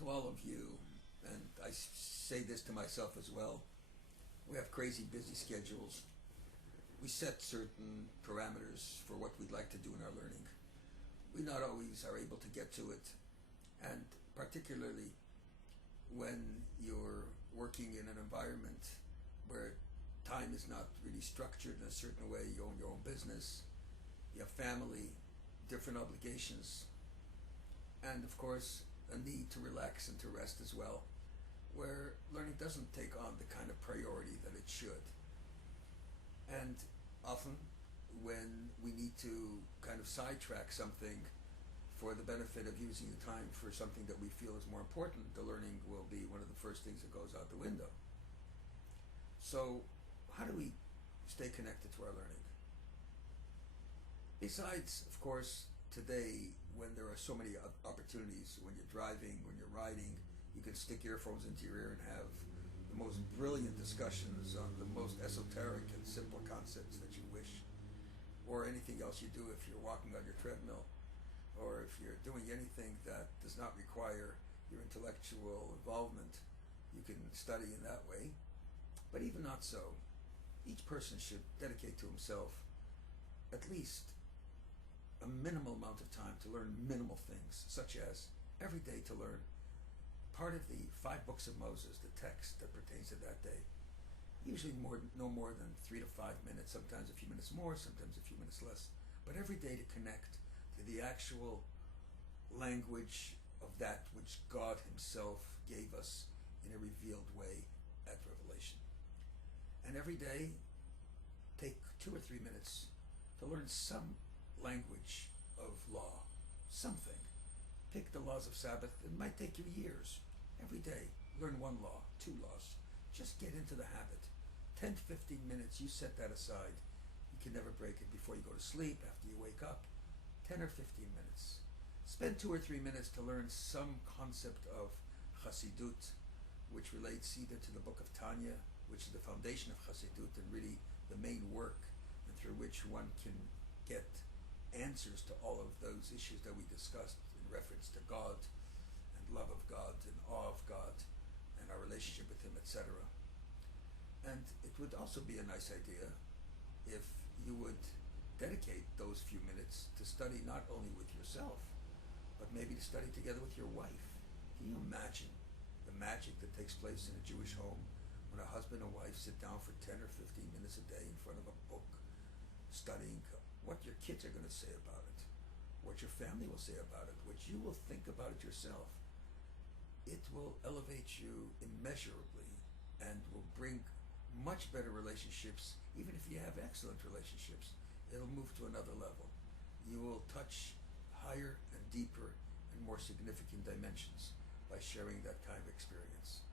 To all of you, and I say this to myself as well, we have crazy busy schedules. We set certain parameters for what we'd like to do in our learning. We not always are able to get to it, and particularly when you're working in an environment where time is not really structured in a certain way. You own your own business, you have family, different obligations, and of course a need to relax and to rest as well, where learning doesn't take on the kind of priority that it should. And often when we need to kind of sidetrack something for the benefit of using the time for something that we feel is more important, the learning will be one of the first things that goes out the window. So how do we stay connected to our learning? Besides, of course, today, when there are so many opportunities, when you're driving, when you're riding, you can stick earphones into your ear and have the most brilliant discussions on the most esoteric and simple concepts that you wish, or anything else you do if you're walking on your treadmill, or if you're doing anything that does not require your intellectual involvement, you can study in that way. But even not so, each person should dedicate to himself at least a minimal amount of time to learn minimal things, such as every day to learn part of the 5 books of Moses, the text that pertains to that day. Usually no more than 3 to 5 minutes, sometimes a few minutes more, sometimes a few minutes less. But every day to connect to the actual language of that which God Himself gave us in a revealed way at Revelation. And every day take 2 or 3 minutes to learn some language of law, something. Pick the laws of Sabbath. It might take you years. Every day, learn 1 law, 2 laws. Just get into the habit. 10 to 15 minutes, you set that aside. You can never break it before you go to sleep, after you wake up. 10 or 15 minutes. Spend 2 or 3 minutes to learn some concept of Chassidut, which relates either to the book of Tanya, which is the foundation of Chassidut and really the main work, and through which one can get answers to all of those issues that we discussed in reference to God and love of God and awe of God and our relationship with Him, etc. And it would also be a nice idea if you would dedicate those few minutes to study not only with yourself, but maybe to study together with your wife. Can you imagine the magic that takes place in a Jewish home when a husband and wife sit down for 10 or 15 minutes a day in front of a book, studying what your kids are going to say about it, what your family will say about it, what you will think about it yourself? It will elevate you immeasurably and will bring much better relationships. Even if you have excellent relationships, it'll move to another level. You will touch higher and deeper and more significant dimensions by sharing that kind of experience.